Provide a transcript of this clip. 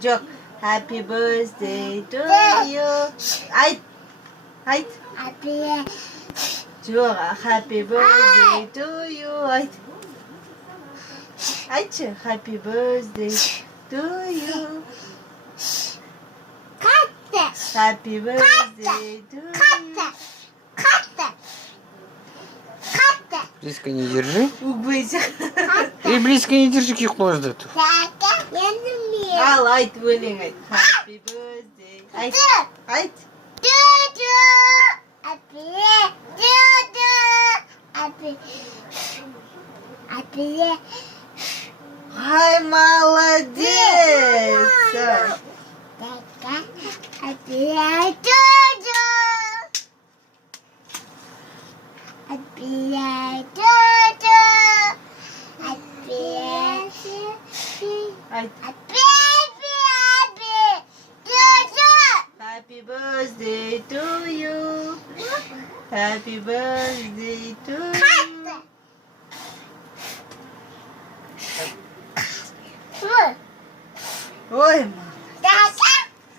Joke. Happy birthday to you. Ay. Ay. Joke. Happy birthday to you. Ay. Ay. Happy birthday to you. Happy birthday to you. Близко не держи. Угбайся. И близко не держи, кикло ждет. Ал айт өлең айт. Happy birthday. Айт. Айт. Ай, молодец. Айт. Happy birthday to you. Happy birthday to you. Ой,